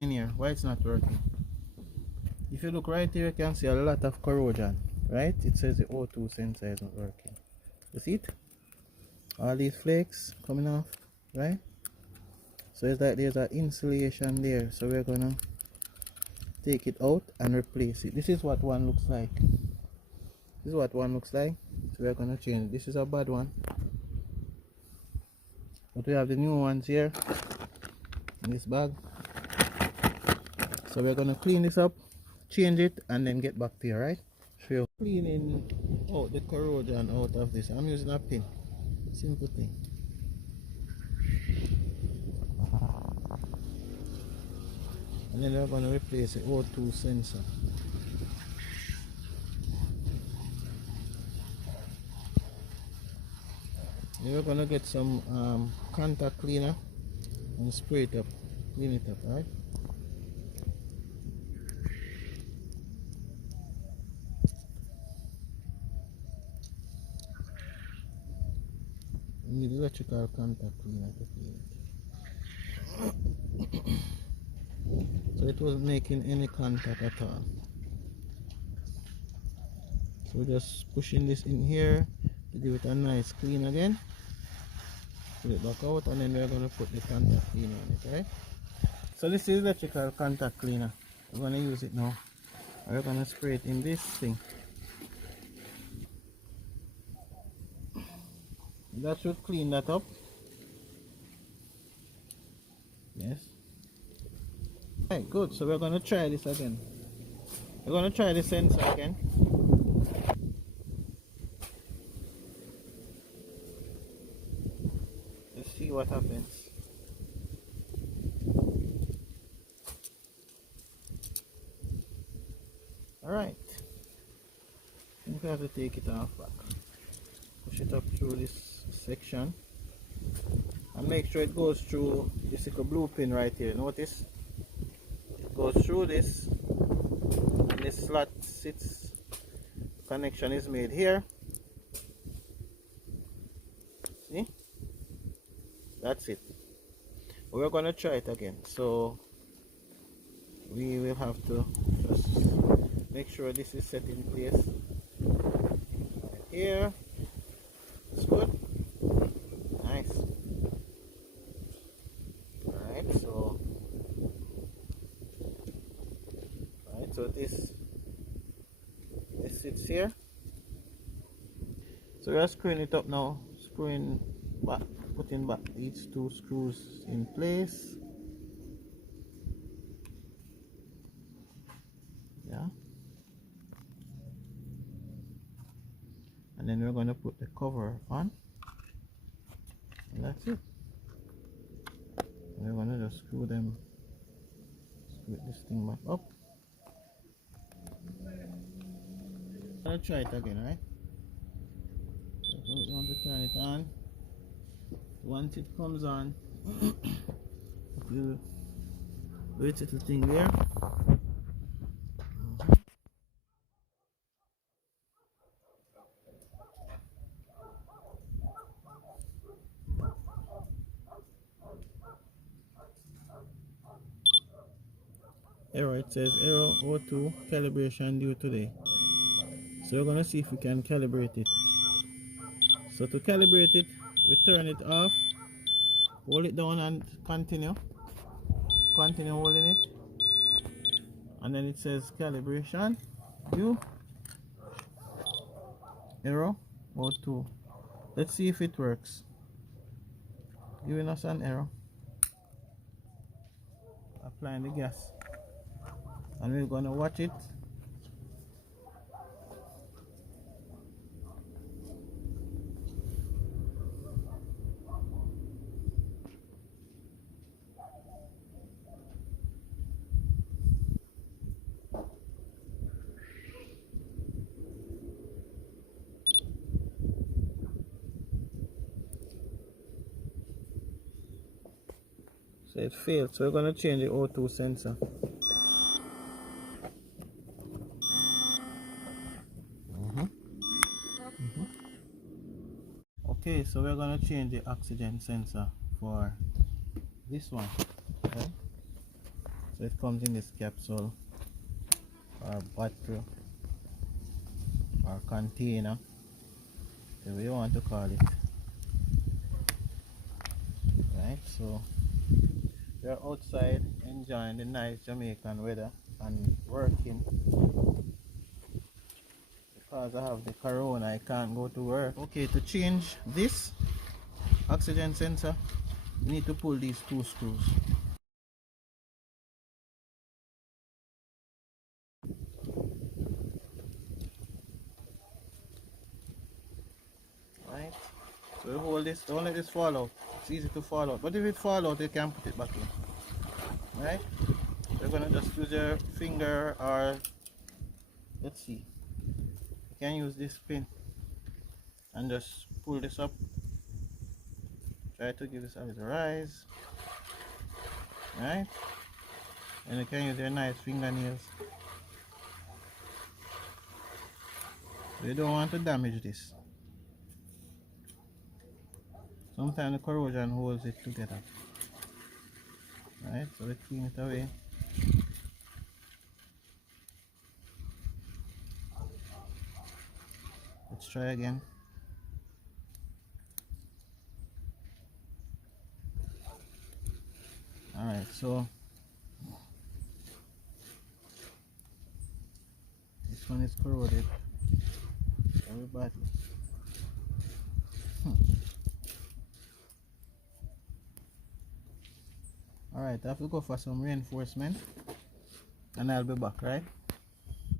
In here, why it's not working? If you look right here, you can see a lot of corrosion, right? It says the O2 sensor isn't working. You see it? All these flakes coming off, right? So it's like there's an insulation there. So we're gonna take it out and replace it. This is what one looks like. This is what one looks like. So we're gonna change it. This is a bad one, but we have the new ones here in this bag. So we're gonna clean this up, change it, and then get back to you, right? Sure. Cleaning out the corrosion out of this. I'm using a pin. Simple thing. And then we're gonna replace the O2 sensor. And we're gonna get some contact cleaner and spray it up, clean it up, right? We need electrical contact cleaner to clean it. So it wasn't making any contact at all. So we're just pushing this in here to give it a nice clean again. Pull it back out, and then we're going to put the contact cleaner on it, right? So this is electrical contact cleaner. We're going to use it now. We're going to spray it in this thing. That should clean that up. Yes. Alright, good. So we're going to try this again. We're going to try the sensor again. Let's see what happens. Alright. I think we have to take it off back. Push it up through this section. And make sure it goes through this little blue pin right here. Notice? It goes through this. And this slot sits. Connection is made here. See? That's it. We're gonna try it again. So we will have to just make sure this is set in place. Right here. It's good. Nice. Alright, so this sits here. So we are screwing it up now, screwing back, putting back these two screws in place. Yeah. And then we're going to put the cover on. And that's it. We're going to just screw this thing back up. I'm going to try it again, right? So you want to turn it on. Once it comes on, you wait to the thing there. Error, it says error O2 calibration due today. So we're gonna see if we can calibrate it. So to calibrate it, we turn it off, hold it down and continue holding it, and then it says calibration due error O2. Let's see if it works. Giving us an error. Applying the gas, and we're gonna watch it. So it failed, so we're gonna change the O2 sensor. Okay, so we're gonna change the oxygen sensor for this one. Okay, So it comes in this capsule or bottle or container, whatever you want to call it. Right, so we're outside enjoying the nice Jamaican weather and working. Because I have the corona, I can't go to work. Okay, to change this oxygen sensor, you need to pull these two screws. Right, so you hold this, don't let this fall out. It's easy to fall out, but if it fall out, you can put it back in. Right, you're gonna just use your finger, or let's see, you can use this pin and just pull this up. Try to give this a little rise. Right, and you can use your nice fingernails. You don't want to damage this. Sometimes the corrosion holds it together. Right, so we clean it away. Let's try again. Alright, so this one is corroded very badly. Alright, I have to go for some reinforcement and I'll be back, right?